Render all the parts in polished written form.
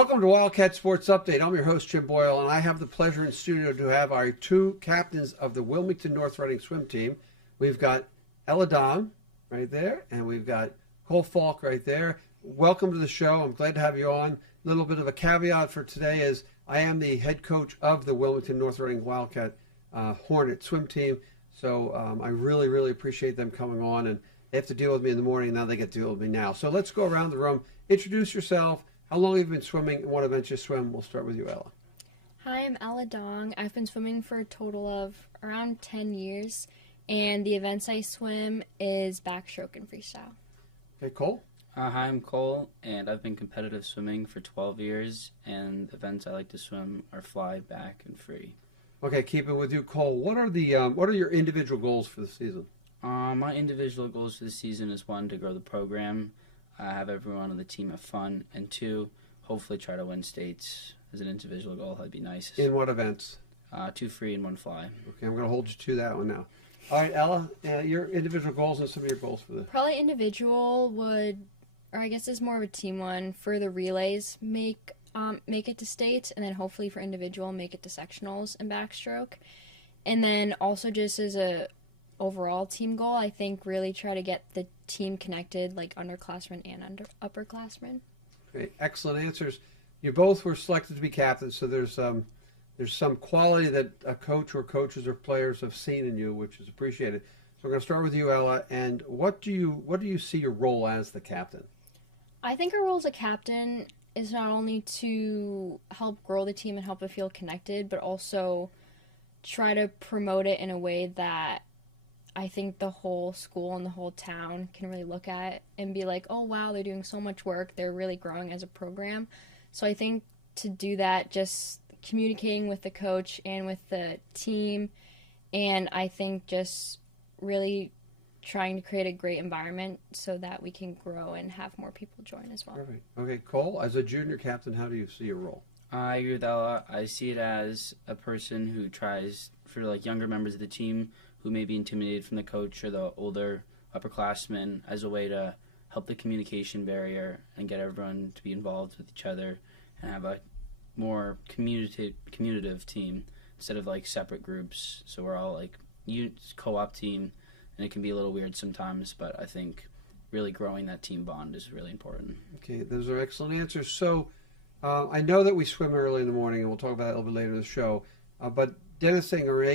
Welcome to Wildcat Sports Update. I'm your host, Jim Boyle, and I have the pleasure in studio to have our two captains of the Wilmington North Reading swim team. We've got Ella Dom right there, and we've got Cole Falk right there. Welcome to the show. I'm glad to have you on. A little bit of a caveat for today is I am the head coach of the Wilmington North Reading Wildcat Hornet swim team, so I really, really appreciate them coming on, and they have to deal with me in the morning, and now they get to deal with me now. So let's go around the room. Introduce yourself. How long have you been swimming, and what events you swim? We'll start with you, Ella. Hi, I'm Ella Dong. I've been swimming for a total of around 10 years, and the events I swim is backstroke and freestyle. Okay, Cole? Hi, I'm Cole, and I've been competitive swimming for 12 years, and the events I like to swim are fly, back, and free. Okay, keep it with you, Cole. What are your individual goals for the season? My individual goals for the season is one, to grow the program, have everyone on the team have fun, and two, hopefully try to win states as an individual goal. That'd be nice. In what events? 2 free and 1 fly. Okay, I'm going to hold you to that one now. All right, Ella, your individual goals and some of your goals for this. Probably individual would, or I guess it's more of a team one, for the relays, make it to states, and then hopefully for individual, make it to sectionals and backstroke. And then also just as a overall team goal, I think really try to get the team connected, like underclassmen and upperclassmen. Okay, excellent answers. You both were selected to be captains, so there's some quality that a coach or coaches or players have seen in you, which is appreciated. So I'm going to start with you, Ella. And what do you see your role as the captain? I think our role as a captain is not only to help grow the team and help it feel connected, but also try to promote it in a way that I think the whole school and the whole town can really look at and be like, oh, wow, they're doing so much work. They're really growing as a program. So I think to do that, just communicating with the coach and with the team, and I think just really trying to create a great environment so that we can grow and have more people join as well. Perfect. Okay, Cole, as a junior captain, how do you see your role? I agree with Ella. I see it as a person who tries for younger members of the team who may be intimidated from the coach or the older upperclassmen as a way to help the communication barrier and get everyone to be involved with each other and have a more communicative team instead of separate groups. So we're all co-op team, and it can be a little weird sometimes, but I think really growing that team bond is really important. Okay, those are excellent answers. So I know that we swim early in the morning, and we'll talk about that a little bit later in the show, but Dennis Ingram,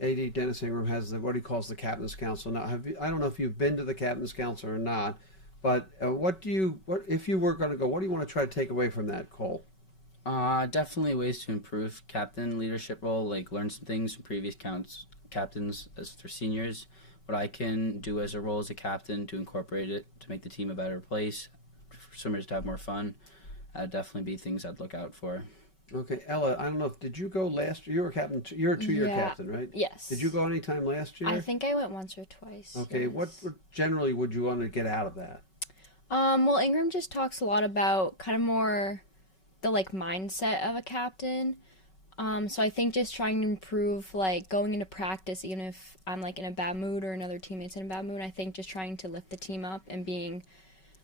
AD Dennis Ingram, has what he calls the Captain's Council. Now, I don't know if you've been to the Captain's Council or not, but if you were going to go, what do you want to try to take away from that, Cole? Definitely ways to improve captain leadership role, learn some things from previous captains as their seniors. What I can do as a role as a captain to incorporate it to make the team a better place, for swimmers to have more fun. That'd definitely be things I'd look out for. Okay, Ella, I don't know, did you go last year? You were captain. You're a 2-year captain, right? Yes. Did you go any time last year? I think I went once or twice. Okay, yes. What generally would you want to get out of that? Well, Ingram just talks a lot about kind of more the mindset of a captain. So I think just trying to improve, going into practice, even if I'm in a bad mood or another teammate's in a bad mood, I think just trying to lift the team up and being,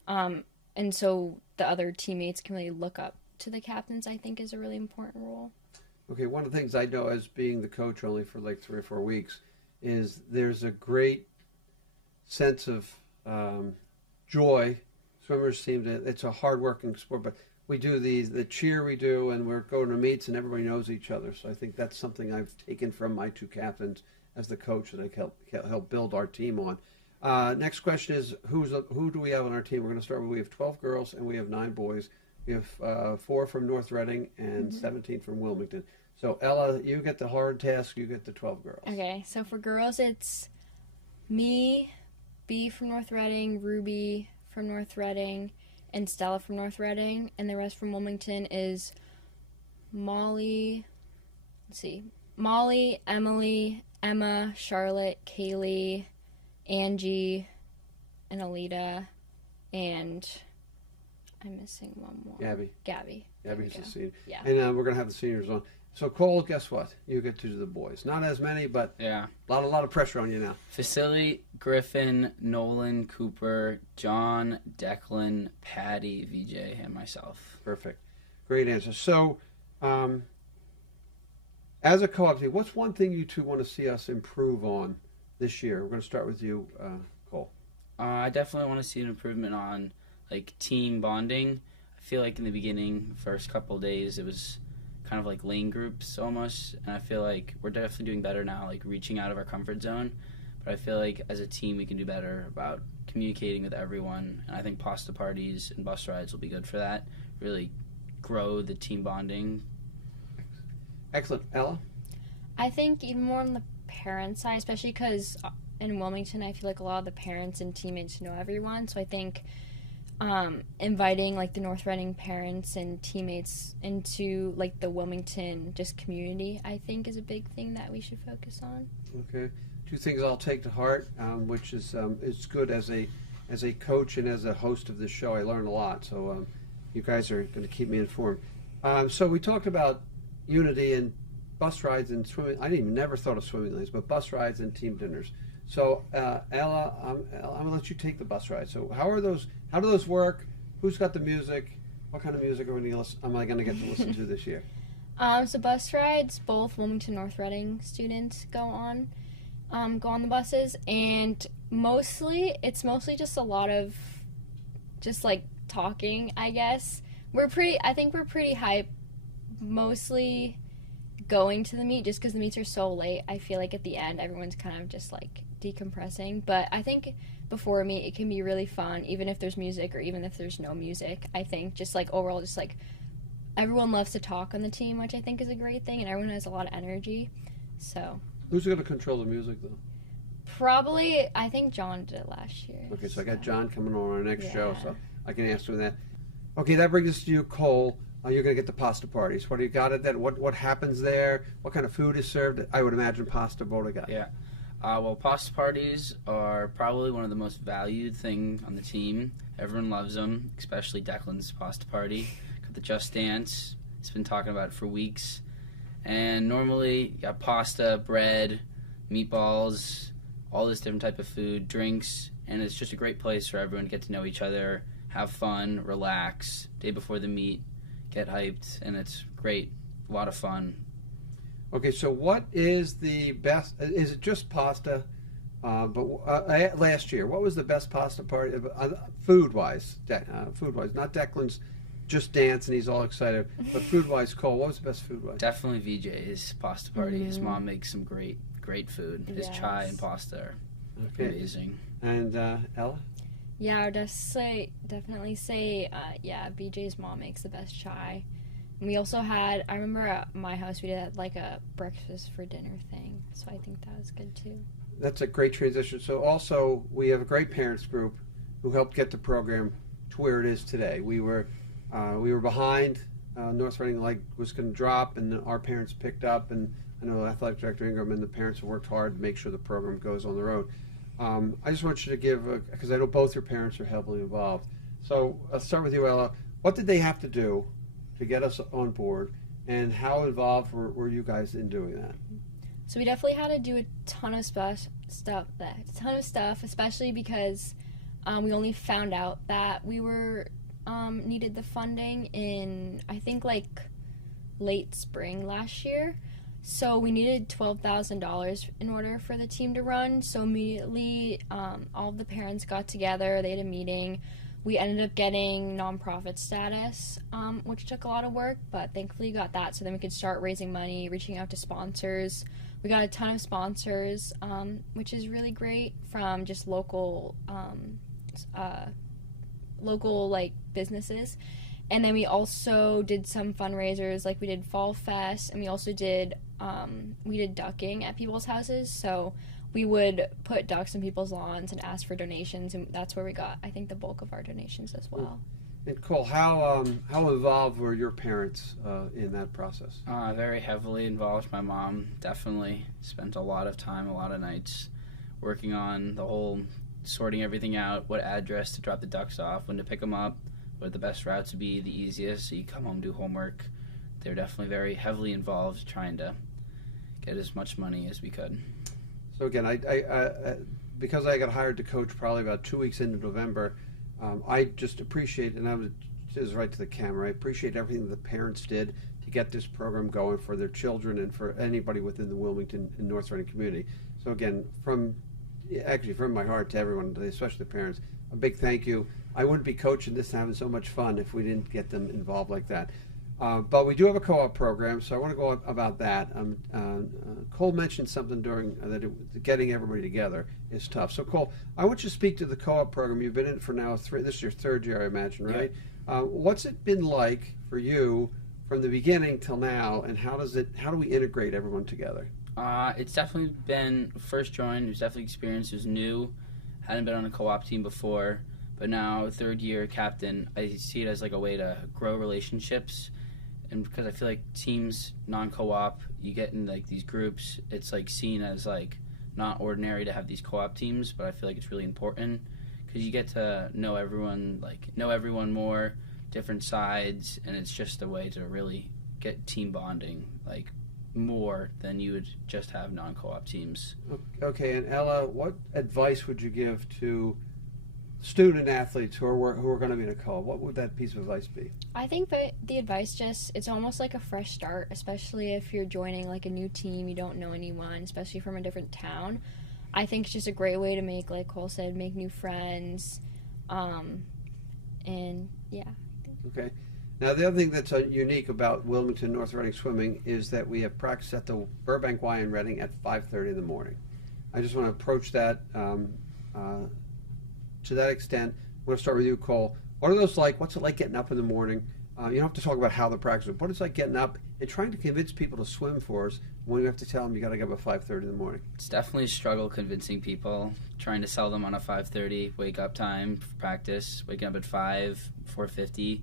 and so the other teammates can really look up to the captains, I think is a really important role. Okay, one of the things I know as being the coach only for 3 or 4 weeks is there's a great sense of joy. Swimmers it's a hard-working sport, but we do the cheer we do, and we're going to meets, and everybody knows each other. So I think that's something I've taken from my 2 captains as the coach that I help build our team on. Next question is, who do we have on our team? We're going to start with, we have 12 girls and we have 9 boys. We have 4 from North Reading and 17 from Wilmington. So Ella, you get the hard task. You get the 12 girls. Okay, so for girls, it's me, B from North Reading, Ruby from North Reading, and Stella from North Reading, and the rest from Wilmington is Molly, Emily, Emma, Charlotte, Kaylee, Angie, and Alita, and I'm missing one more. Gabby. Gabby's the senior. Yeah. And we're going to have the seniors on. So Cole, guess what? You get to do the boys. Not as many, but yeah, a lot of pressure on you now. Vasily, Griffin, Nolan, Cooper, John, Declan, Patty, VJ, and myself. Perfect. Great answer. So, as a co-op team, what's one thing you two want to see us improve on this year? We're going to start with you, Cole. I definitely want to see an improvement on like team bonding. I feel like in the beginning, first couple of days, it was kind of like lane groups almost, and I feel like we're definitely doing better now, like reaching out of our comfort zone. But I feel like as a team, we can do better about communicating with everyone, and I think pasta parties and bus rides will be good for that. Really grow the team bonding. Excellent. Ella? I think even more on the parent side, especially because in Wilmington, I feel like a lot of the parents and teammates know everyone. So I think inviting like the North Reading parents and teammates into like the Wilmington just community, I think is a big thing that we should focus on. Okay. Two things I'll take to heart, which is it's good as a coach and as a host of this show. I learned a lot. So you guys are going to keep me informed. So we talked about unity and bus rides and swimming. I never thought of swimming lanes, but bus rides and team dinners. So Ella, I'm gonna let you take the bus ride. So how do those work? Who's got the music? What kind of music am I gonna get to listen to this year? So bus rides, both Wilmington North Reading students go on the buses, and it's mostly just a lot of just like talking, I guess. I think we're pretty hype, mostly going to the meet just because the meets are so late. I feel like at the end everyone's kind of just like decompressing, but I think before a meet it can be really fun, even if there's music or even if there's no music. I think just like overall, just like everyone loves to talk on the team, which I think is a great thing, and everyone has a lot of energy. So who's going to control the music though? Probably, I think John did it last year. Okay, so I got John coming on our next show, so I can ask him that. Okay, that brings us to you, Cole. You're going to get the pasta parties. What do you got at that? What happens there? What kind of food is served? I would imagine pasta. What do you got? Yeah. Well, pasta parties are probably one of the most valued thing on the team. Everyone loves them, especially Declan's pasta party. Got the Just Dance. He's been talking about it for weeks. And normally, you got pasta, bread, meatballs, all this different type of food, drinks, and it's just a great place for everyone to get to know each other, have fun, relax, day before the meet, get hyped, and it's great. A lot of fun. Okay, so what is the best? Is it just pasta? But last year, what was the best pasta party, food-wise? Food-wise, not Declan's Just Dance, and he's all excited. But food-wise, Cole, what was the best food-wise? Definitely VJ's pasta party. His mom makes some great food. His chai and pasta are amazing. And Ella? Yeah, I would definitely say, BJ's mom makes the best chai. And we also had, I remember at my house we did like a breakfast for dinner thing, so I think that was good too. That's a great transition. So also, we have a great parents group who helped get the program to where it is today. We were behind. North Reading was going to drop, and our parents picked up, and I know Athletic Director Ingram and the parents have worked hard to make sure the program goes on the road. I just want you to give, because I know both your parents are heavily involved. So I'll start with you, Ella. What did they have to do to get us on board, and how involved were you guys in doing that? So we definitely had to do a ton of stuff, especially because we only found out that we were needed the funding in, I think, like late spring last year. So we needed $12,000 in order for the team to run. So immediately, all of the parents got together. They had a meeting. We ended up getting nonprofit status, which took a lot of work, but thankfully got that. So then we could start raising money, reaching out to sponsors. We got a ton of sponsors, which is really great, from just local like businesses. And then we also did some fundraisers, like we did Fall Fest, and we also did ducking at people's houses. So we would put ducks in people's lawns and ask for donations, and that's where we got, I think, the bulk of our donations as well. And Cole, how involved were your parents in that process? Very heavily involved. My mom definitely spent a lot of time, a lot of nights, working on the whole sorting everything out, what address to drop the ducks off, when to pick them up, what the best routes would be, the easiest, so you come home, do homework. They're definitely very heavily involved, trying to get as much money as we could. So again, I because I got hired to coach probably about 2 weeks into November, I just appreciate, and I was is right to the camera. I appreciate everything the parents did to get this program going for their children and for anybody within the Wilmington and North Reading community. So again, from my heart to everyone, especially the parents, a big thank you. I wouldn't be coaching this and having so much fun if we didn't get them involved like that. But we do have a co-op program, so I want to go about that. Cole mentioned something during that getting everybody together is tough. So Cole, I want you to speak to the co-op program. You've been in it for now this is your third year, I imagine, right? Yeah. What's it been like for you from the beginning till now, and how do we integrate everyone together? It's definitely been first joined. It was definitely experience. It was new. Hadn't been on a co-op team before, but now third year captain. I see it as like a way to grow relationships, and because I feel like teams non-co-op, you get in like these groups. It's like seen as like not ordinary to have these co-op teams, but I feel like it's really important because you get to know everyone more, different sides, and it's just a way to really get team bonding like more than you would just have non-co-op teams. Okay, and Ella, what advice would you give to student athletes who are going to be in a co-op? What would that piece of advice be? I think that the advice it's almost like a fresh start, especially if you're joining like a new team, you don't know anyone, especially from a different town. I think it's just a great way to make, like Cole said, make new friends, and yeah. Okay. Now, the other thing that's unique about Wilmington North Reading Swimming is that we have practice at the Burbank Y in Reading at 5:30 in the morning. I just want to approach that to that extent. I want to start with you, Cole. What are those like? What's it like getting up in the morning? You don't have to talk about how the practice is, but it's like getting up and trying to convince people to swim for us when we have to tell them you got to get up at 5:30 in the morning. It's definitely a struggle convincing people, trying to sell them on a 5:30 wake up time for practice, waking up at 4:50.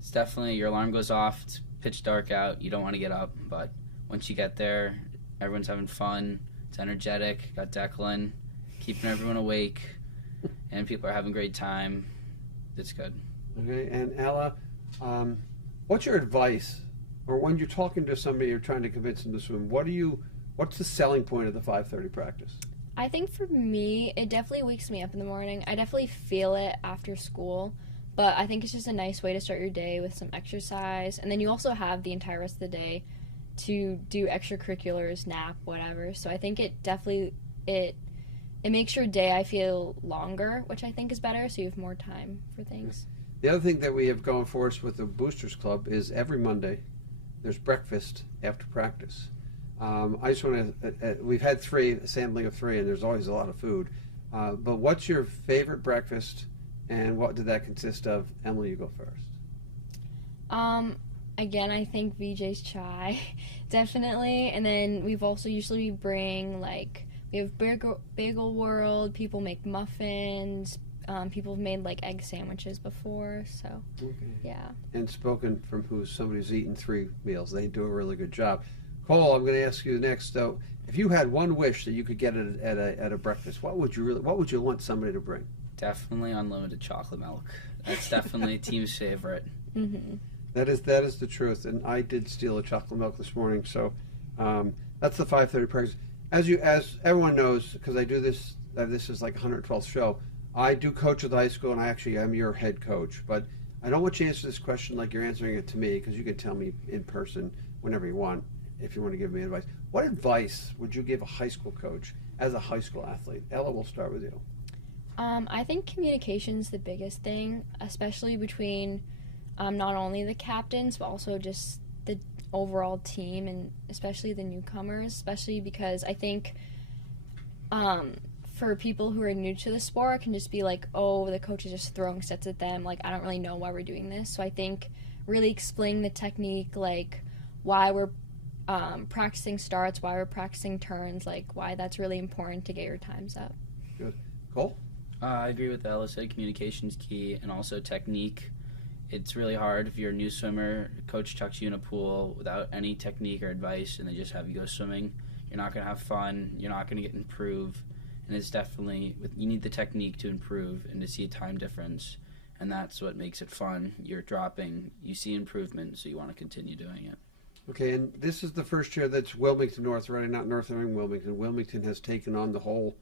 It's definitely, your alarm goes off, it's pitch dark out, you don't want to get up, but once you get there, everyone's having fun, it's energetic, got Declan, keeping everyone awake, and people are having a great time. It's good. Okay, and Ella, what's your advice, or when you're talking to somebody, you're trying to convince them to swim, what's the selling point of the 5:30 practice? I think for me, it definitely wakes me up in the morning. I definitely feel it after school. But I think it's just a nice way to start your day with some exercise. And then you also have the entire rest of the day to do extracurriculars, nap, whatever. So I think it definitely, it makes your day, I feel, longer, which I think is better, so you have more time for things. The other thing that we have going for us with the Boosters Club is every Monday there's breakfast after practice. I just want to, we've had a sampling of 3, and there's always a lot of food. But what's your favorite breakfast? And what did that consist of? Emily, you go first. Again, I think VJ's chai, definitely. And then we've also usually bring, like, we have Bagel World, people make muffins, people have made, like, egg sandwiches before, so, okay. Yeah. And spoken from somebody's eaten 3 meals. They do a really good job. Cole, I'm going to ask you next, though. If you had one wish that you could get at a breakfast, what would you want somebody to bring? Definitely unlimited chocolate milk. That's definitely team's favorite. Mm-hmm. That is the truth. And I did steal a chocolate milk this morning. So that's the 5:30 practice. As everyone knows, because I do this. This is like 112th show. I do coach at the high school, and I actually am your head coach. But I don't want you to answer this question like you're answering it to me, because you can tell me in person whenever you want if you want to give me advice. What advice would you give a high school coach as a high school athlete? Ella, we'll start with you. I think communication's the biggest thing, especially between not only the captains, but also just the overall team, and especially the newcomers, especially because I think for people who are new to the sport, it can just be like, oh, the coach is just throwing sets at them, like, I don't really know why we're doing this. So I think really explaining the technique, like why we're practicing starts, why we're practicing turns, like why that's really important to get your times up. Good. Cole? I agree with Ella said, communication's key, and also technique. It's really hard if you're a new swimmer, coach chucks you in a pool without any technique or advice, and they just have you go swimming. You're not going to have fun, you're not going to get improved, and it's definitely, you need the technique to improve and to see a time difference, and that's what makes it fun. You're dropping, you see improvement, so you want to continue doing it. Okay, and this is the first year that's Wilmington North Reading, not North Reading, Wilmington. Wilmington has taken on the whole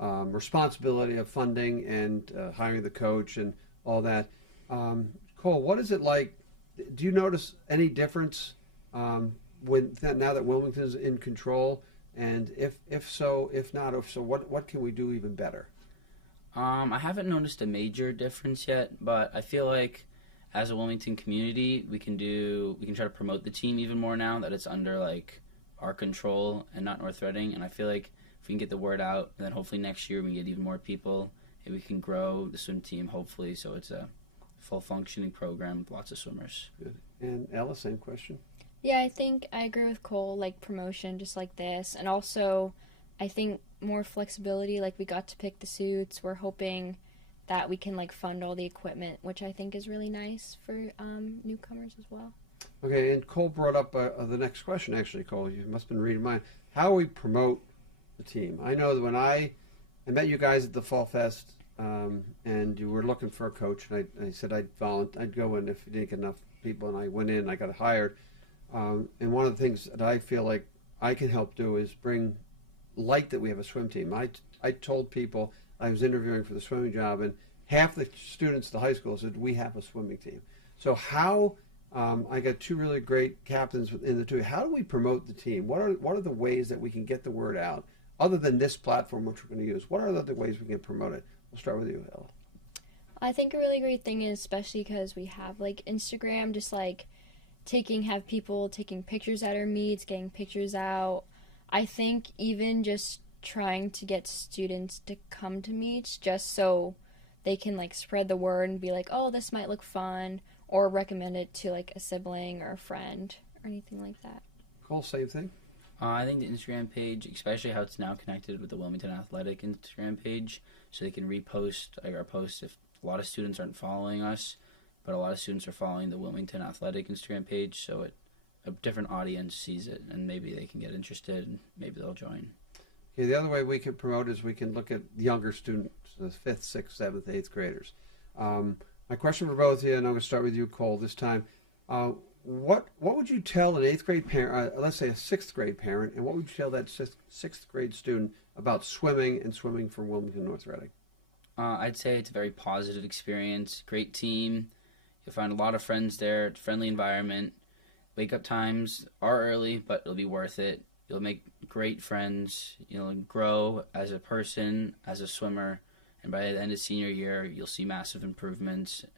responsibility of funding and hiring the coach and all that. Cole, what is it like? Do you notice any difference now that Wilmington's in control? And if so, if not, if so, what can we do even better? I haven't noticed a major difference yet, but I feel like as a Wilmington community, we can try to promote the team even more now that it's under like our control and not North Reading. And I feel like if we can get the word out, and then hopefully next year we can get even more people, and we can grow the swim team hopefully so it's a full functioning program with lots of swimmers. Good. And Ella, same question. Yeah, I think I agree with Cole, like promotion just like this. And also, I think more flexibility, like we got to pick the suits. We're hoping that we can like fund all the equipment, which I think is really nice for newcomers as well. Okay, and Cole brought up the next question, actually, Cole. You must have been reading mine. How do we promote the team? I know that when I met you guys at the Fall Fest, and you were looking for a coach, and I said I'd go in if you didn't get enough people, and I went in, I got hired. And one of the things that I feel like I can help do is bring light that we have a swim team. I told people I was interviewing for the swimming job, and half the students at the high school said, we have a swimming team. So how, I got two really great captains in the two. How do we promote the team? What are the ways that we can get the word out, other than this platform, which we're going to use? What are the other ways we can promote it? We'll start with you, Ella. I think a really great thing is, especially because we have like Instagram, just like have people taking pictures at our meets, getting pictures out. I think even just trying to get students to come to meets just so they can like spread the word and be like, oh, this might look fun, or recommend it to like a sibling or a friend or anything like that. Cole, same thing? I think the Instagram page, especially how it's now connected with the Wilmington Athletic Instagram page, so they can repost like our posts if a lot of students aren't following us, but a lot of students are following the Wilmington Athletic Instagram page, so a different audience sees it, and maybe they can get interested, and maybe they'll join. Okay, the other way we can promote is we can look at younger students, the 5th, 6th, 7th, 8th graders. My question for both of you, and I'm going to start with you, Cole, this time. What would you tell an 8th grade parent, let's say a 6th grade parent, and what would you tell that 6th grade student about swimming and swimming for Wilmington North Reading? I'd say it's a very positive experience, great team. You'll find a lot of friends there, friendly environment. Wake-up times are early, but it'll be worth it. You'll make great friends. You'll grow as a person, as a swimmer, and by the end of senior year, you'll see massive improvements. You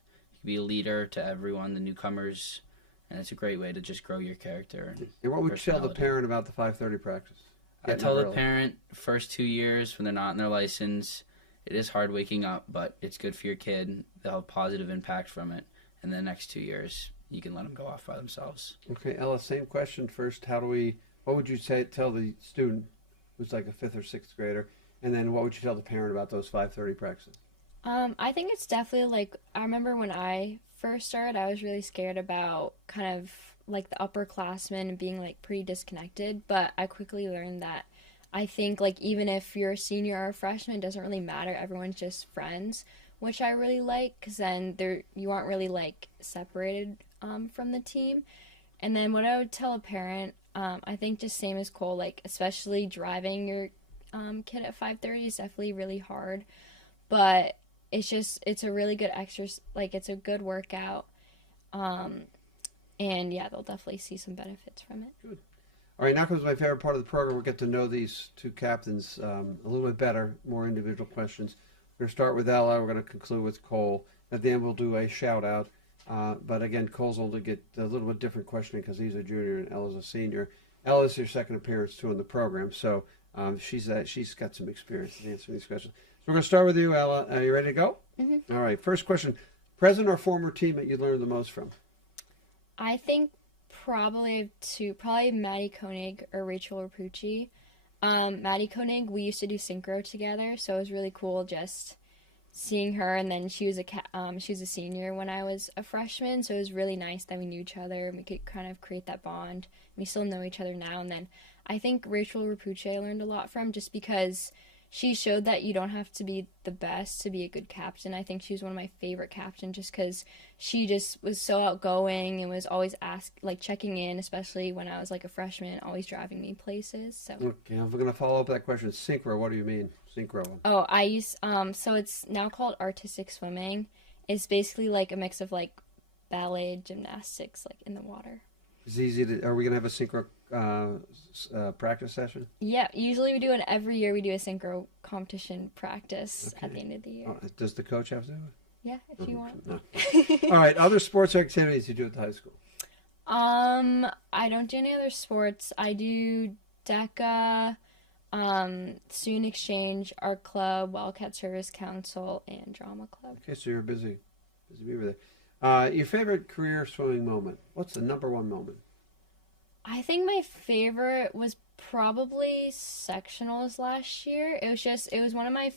can be a leader to everyone, the newcomers, and it's a great way to just grow your character. And what would you tell the parent about the 5:30 practice? I tell the parent, first 2 years when they're not in their license, it is hard waking up, but it's good for your kid. They'll have positive impact from it. And the next 2 years, you can let them go off by themselves. Okay, Ella, same question first. What would you tell the student who's like a 5th or 6th grader? And then what would you tell the parent about those 5:30 practices? I think it's definitely like, I remember when I first started, I was really scared about kind of like the upperclassmen and being like pretty disconnected, but I quickly learned that I think like even if you're a senior or a freshman, it doesn't really matter. Everyone's just friends, which I really like, because then you aren't really like separated from the team. And then what I would tell a parent, I think just same as Cole, like especially driving your kid at 5:30 is definitely really hard, but it's a really good exercise, like it's a good workout, and yeah, they'll definitely see some benefits from it. Good. All right, now comes my favorite part of the program. We'll get to know these two captains a little bit better, more individual questions. We're going to start with Ella. We're going to conclude with Cole. At the end, we'll do a shout-out. But again, Cole's only get a little bit different questioning because he's a junior and Ella's a senior. Ella's your second appearance, too, in the program, so she's got some experience in answering these questions. So we're going to start with you, Ella. Are you ready to go? Mm-hmm. All right, first question. Present or former teammate you learned the most from? I think probably Maddie Koenig or Rachel Rapucci. Maddie Koenig, we used to do synchro together, so it was really cool just seeing her. And then she was a senior when I was a freshman, so it was really nice that we knew each other and we could kind of create that bond. We still know each other now. And then I think Rachel Rapucci I learned a lot from, just because she showed that you don't have to be the best to be a good captain. I think she was one of my favorite captains just because she just was so outgoing and was always checking in, especially when I was like a freshman, always driving me places. So okay, if we're going to follow up that question, synchro, what do you mean, synchro? Oh, so it's now called artistic swimming. It's basically like a mix of like ballet, gymnastics, like in the water. It's easy to. Are we gonna have a synchro practice session? Yeah, usually we do it every year. We do a synchro competition practice at the end of the year. Does the coach have to do it? Yeah, if you want. No. All right. Other sports activities you do at the high school? I don't do any other sports. I do DECA, Student Exchange, Art Club, Wildcat Service Council, and Drama Club. Okay, so you're busy beaver there. Your favorite career swimming moment? What's the number one moment? I think my favorite was probably sectionals last year. It was one of my,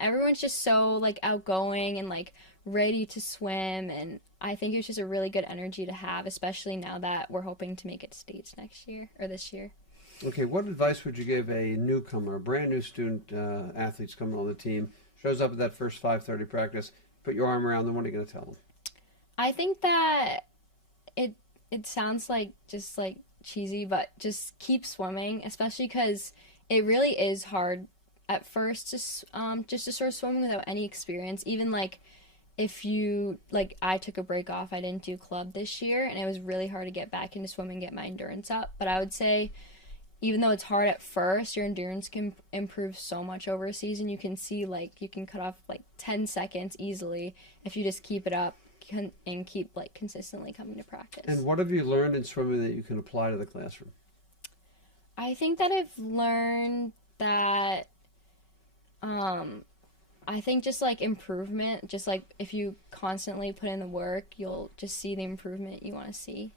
everyone's just so like outgoing and like ready to swim, and I think it was just a really good energy to have, especially now that we're hoping to make it states next year or this year. Okay, what advice would you give a newcomer, a brand new student athletes coming on the team, shows up at that first 5:30 practice, put your arm around them, what are you going to tell them? I think that it sounds like just like cheesy, but just keep swimming, especially because it really is hard at first just to start swimming without any experience. Even like if you like, I took a break off. I didn't do club this year, and it was really hard to get back into swimming, get my endurance up. But I would say, even though it's hard at first, your endurance can improve so much over a season. You can see like you can cut off like 10 seconds easily if you just keep it up and keep like consistently coming to practice. And what have you learned in swimming that you can apply to the classroom? I think that I've learned that I think just like improvement, just like if you constantly put in the work, you'll just see the improvement you want to see.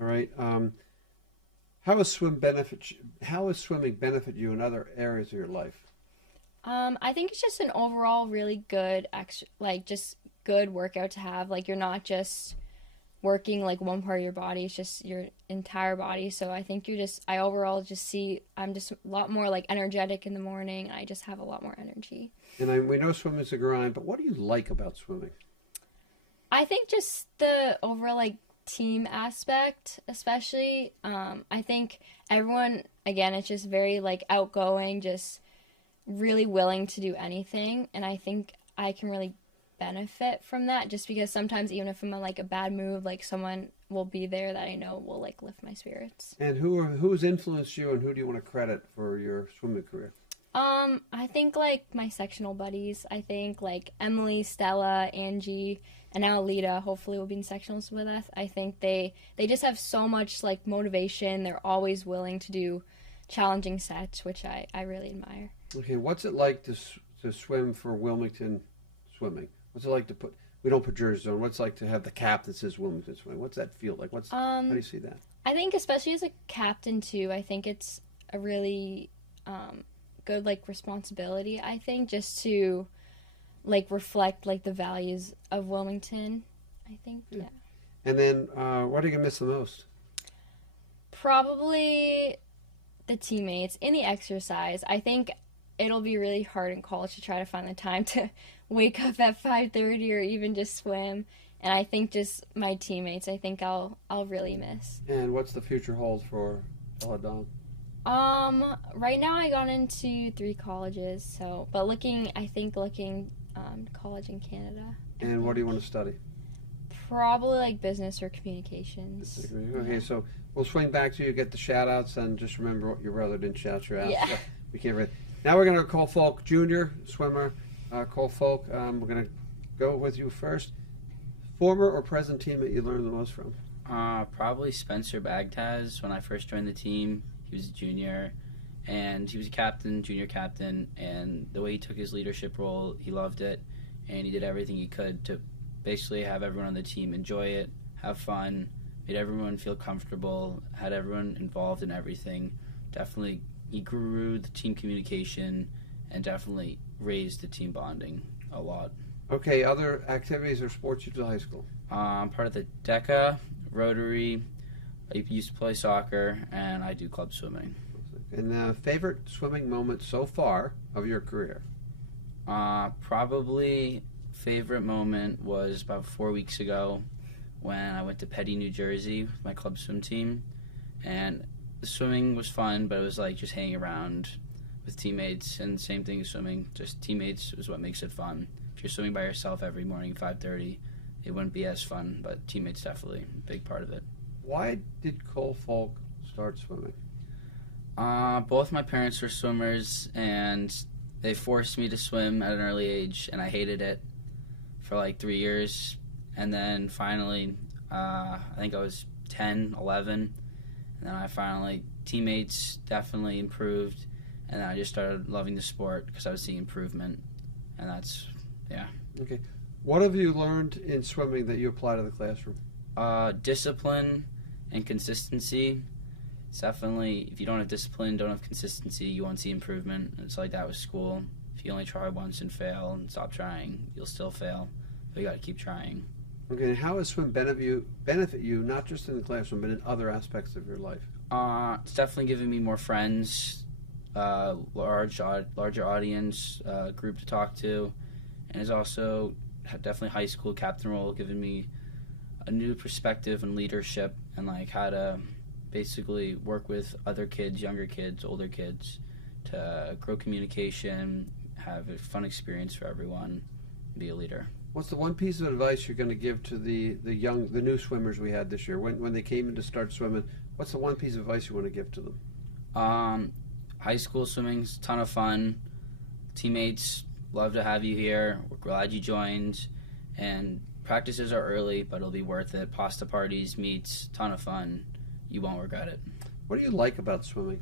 All right. How has swimming benefit you in other areas of your life? I think it's just an overall really good just good workout to have. Like, you're not just working like one part of your body, it's just your entire body. So I think I overall just see I'm just a lot more like energetic in the morning. I just have a lot more energy. And we know swimming's a grind, but what do you like about swimming? I think just the overall like team aspect, especially. I think everyone, again, it's just very like outgoing, just really willing to do anything, and I think I can really benefit from that, just because sometimes even if I'm in like a bad mood, like someone will be there that I know will like lift my spirits. And who's influenced you, and who do you want to credit for your swimming career? I think like my sectional buddies. I think like Emily, Stella, Angie, and now Alita hopefully will be in sectionals with us. I think they just have so much like motivation. They're always willing to do challenging sets, which I really admire. Okay, what's it like to swim for Wilmington Swimming? What's it like to we don't put jerseys on. What's it like to have the cap that says Wilmington Swimming? What's that feel like? How do you see that? I think especially as a captain too, I think it's a really good like responsibility, I think, just to like reflect like the values of Wilmington, I think. Yeah. And then what are you gonna miss the most? Probably the teammates and the exercise. I think it'll be really hard in college to try to find the time to wake up at 5:30 or even just swim. And I think just my teammates, I think I'll really miss. And what's the future hold for Dog? Right now I got into 3 colleges, but looking college in Canada. And what do you want to study? Probably like business or communications. Okay, so we'll swing back to you, get the shout outs, and just remember what your brother didn't shout you out. Yeah. So we can't read. Now we're going to call Falk Jr., swimmer. Cole Falk, we're going to go with you first. Former or present teammate you learned the most from? Probably Spencer Bagtaz. When I first joined the team, he was a junior, and he was a captain, junior captain, and the way he took his leadership role, he loved it, and he did everything he could to basically have everyone on the team enjoy it, have fun, made everyone feel comfortable, had everyone involved in everything. Definitely, he grew the team communication and definitely raised the team bonding a lot. Okay, other activities or sports you do at high school? I'm part of the DECA, Rotary. I used to play soccer, and I do club swimming. And favorite swimming moment so far of your career? Probably favorite moment was about 4 weeks ago when I went to Petty, New Jersey with my club swim team. And the swimming was fun, but it was like just hanging around with teammates, and same thing as swimming, just teammates is what makes it fun. If you're swimming by yourself every morning 5:30, it wouldn't be as fun. But teammates definitely a big part of it. Why did Cole Falk start swimming? Both my parents were swimmers, and they forced me to swim at an early age, and I hated it for like 3 years. And then finally, I think I was 10, 11, and then I finally, teammates definitely improved, and then I just started loving the sport because I was seeing improvement, and that's, yeah. Okay. What have you learned in swimming that you apply to the classroom? Discipline and consistency. It's definitely, if you don't have discipline, don't have consistency, you won't see improvement. It's like that with school. If you only try once and fail and stop trying, you'll still fail. But you got to keep trying. Okay, and how has swim benefit you, not just in the classroom, but in other aspects of your life? It's definitely given me more friends, larger audience, group to talk to, and it's also definitely high school captain role, giving me a new perspective and leadership and like how to basically work with other kids, younger kids, older kids, to grow communication, have a fun experience for everyone, be a leader. What's the one piece of advice you're going to give to the new swimmers we had this year when they came in to start swimming? What's the one piece of advice you want to give to them? High school swimming's a ton of fun. Teammates, love to have you here. We're glad you joined. And practices are early, but it'll be worth it. Pasta parties, meets, ton of fun. You won't regret it. What do you like about swimming?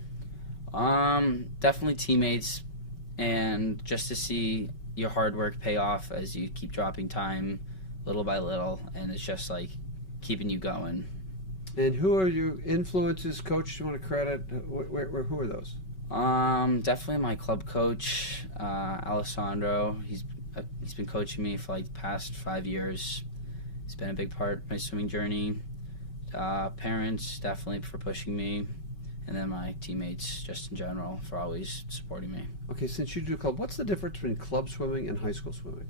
Definitely teammates, and just to see your hard work pay off as you keep dropping time little by little, and it's just like keeping you going. And who are your influences, coach, you want to credit? Who are those? Definitely my club coach, Alessandro. He's been coaching me for like the past 5 years. He's been a big part of my swimming journey. Parents, definitely for pushing me. And then my teammates, just in general, for always supporting me. Okay, since you do club, what's the difference between club swimming and high school swimming?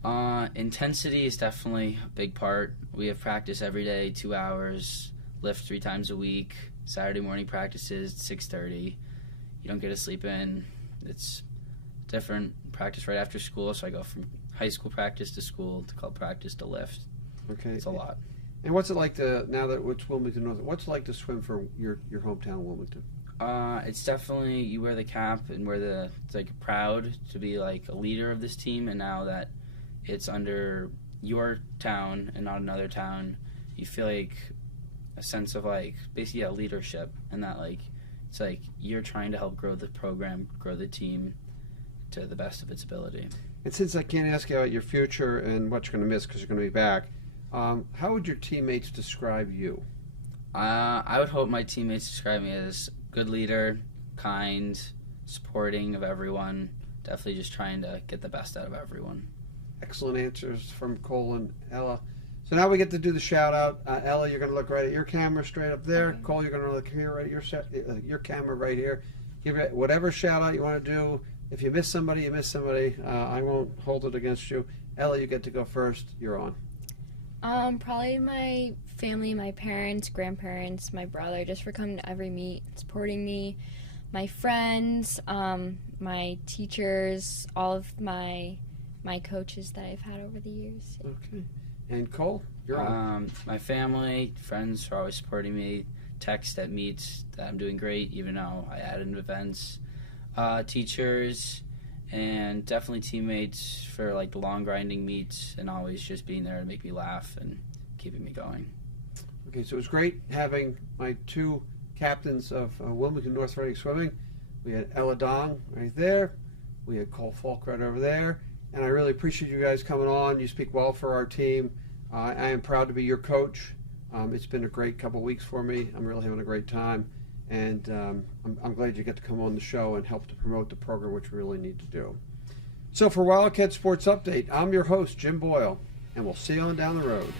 Intensity is definitely a big part. We have practice every day, 2 hours, lift 3 times a week. Saturday morning practices, 6:30. You don't get to sleep in. It's different. Practice right after school, so I go from high school practice to school to club practice to lift. Okay. It's a lot. And what's it like now that it's Wilmington North, what's it like to swim for your hometown, Wilmington? It's definitely, you wear the cap and it's like proud to be like a leader of this team, and now that it's under your town and not another town, you feel like a sense of like basically leadership, and that like it's like you're trying to help grow the program, grow the team to the best of its ability. And since I can't ask you about your future and what you're going to miss because you're going to be back, how would your teammates describe you? I would hope my teammates describe me as good leader, kind, supporting of everyone, definitely just trying to get the best out of everyone. Excellent answers from Cole and Ella. So now we get to do the shout out. Ella, you're going to look right at your camera straight up there. Okay. Cole, you're going to look here right at your camera right here. Give it whatever shout out you want to do. If you miss somebody, you miss somebody. I won't hold it against you. Ella, you get to go first. You're on. Probably my family, my parents, grandparents, my brother, just for coming to every meet, supporting me, my friends, my teachers, all of my coaches that I've had over the years. Okay. And Cole, you're on. My family, friends are always supporting me. Text at meets that I'm doing great, even though I added events. Teachers, and definitely teammates for like the long grinding meets and always just being there to make me laugh and keeping me going. Okay, so it was great having my 2 captains of Wilmington North Reading Swimming. We had Ella Dong right there. We had Cole Falk right over there. And I really appreciate you guys coming on. You speak well for our team. I am proud to be your coach. It's been a great couple weeks for me. I'm really having a great time. And I'm glad you get to come on the show and help to promote the program, which we really need to do. So for Wildcat Sports Update, I'm your host, Jim Boyle, and we'll see you on down the road.